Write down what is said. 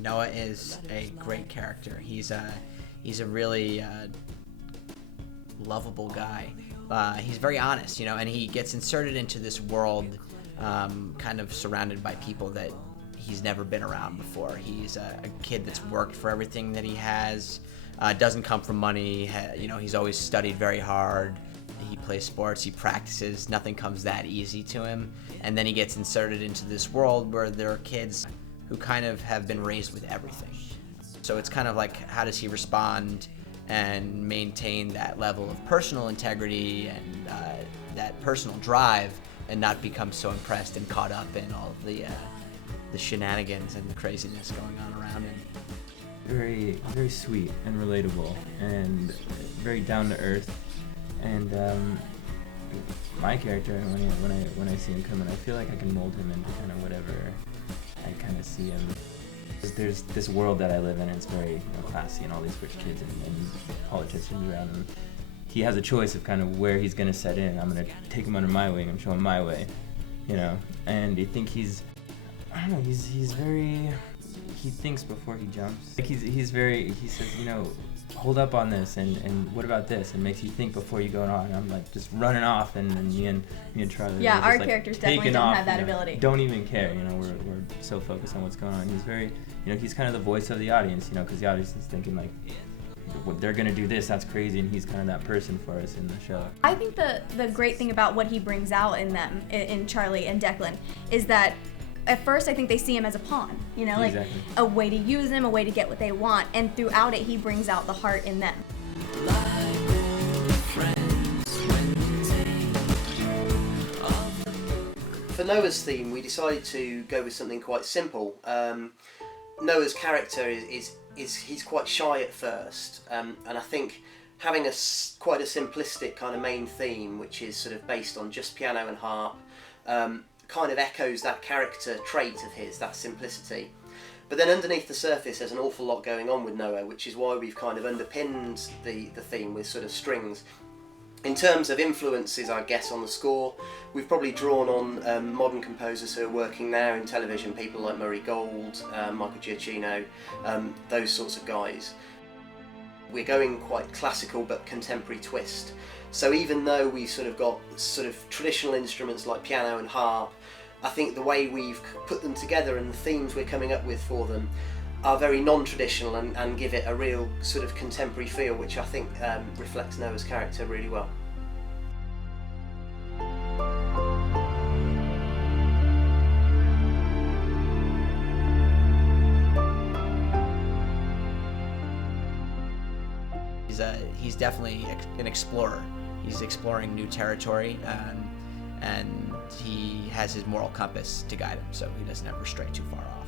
Noah is a great character. He's a really lovable guy. He's very honest, and he gets inserted into this world kind of surrounded by people that he's never been around before. He's a kid that's worked for everything that he has, doesn't come from money. He's always studied very hard. He plays sports, he practices, nothing comes that easy to him. And then he gets inserted into this world where there are kids who kind of have been raised with everything. So it's kind of like, how does he respond and maintain that level of personal integrity and that personal drive and not become so impressed and caught up in all of the shenanigans and the craziness going on around him. Very, very sweet and relatable and very down to earth. And my character, when I see him coming, I feel like I can mold him into kind of whatever I kind of see him. There's this world that I live in, and it's very classy, and all these rich kids and politicians around him. He has a choice of kind of where he's going to set in. I'm going to take him under my wing and show him my way, And I think he's very, he thinks before he jumps. Like he says, hold up on this, and what about this? And makes you think before you go on. And I'm like just running off, and me and Charlie. Yeah, our just, characters definitely don't have that ability. Don't even care. We're so focused on what's going on. He's very, he's kind of the voice of the audience. Because the audience is thinking like, they're gonna do this. That's crazy, and he's kind of that person for us in the show. I think the great thing about what he brings out in them, in Charlie and Declan, is that at first I think they see him as a pawn, Exactly. a way to use him, a way to get what they want, and throughout it he brings out the heart in them. For Noah's theme, we decided to go with something quite simple. Noah's character is he's quite shy at first, and I think having quite a simplistic kind of main theme, which is sort of based on just piano and harp, kind of echoes that character trait of his, that simplicity. But then underneath the surface there's an awful lot going on with Noah, which is why we've kind of underpinned the theme with sort of strings. In terms of influences, I guess, on the score, we've probably drawn on modern composers who are working now in television, people like Murray Gold, Michael Giacchino, those sorts of guys. We're going quite classical but contemporary twist. So even though we've sort of got traditional instruments like piano and harp, I think the way we've put them together and the themes we're coming up with for them are very non-traditional and give it a real sort of contemporary feel, which I think reflects Noah's character really well. He's definitely an explorer. He's exploring new territory, and he has his moral compass to guide him, so he doesn't ever stray too far off.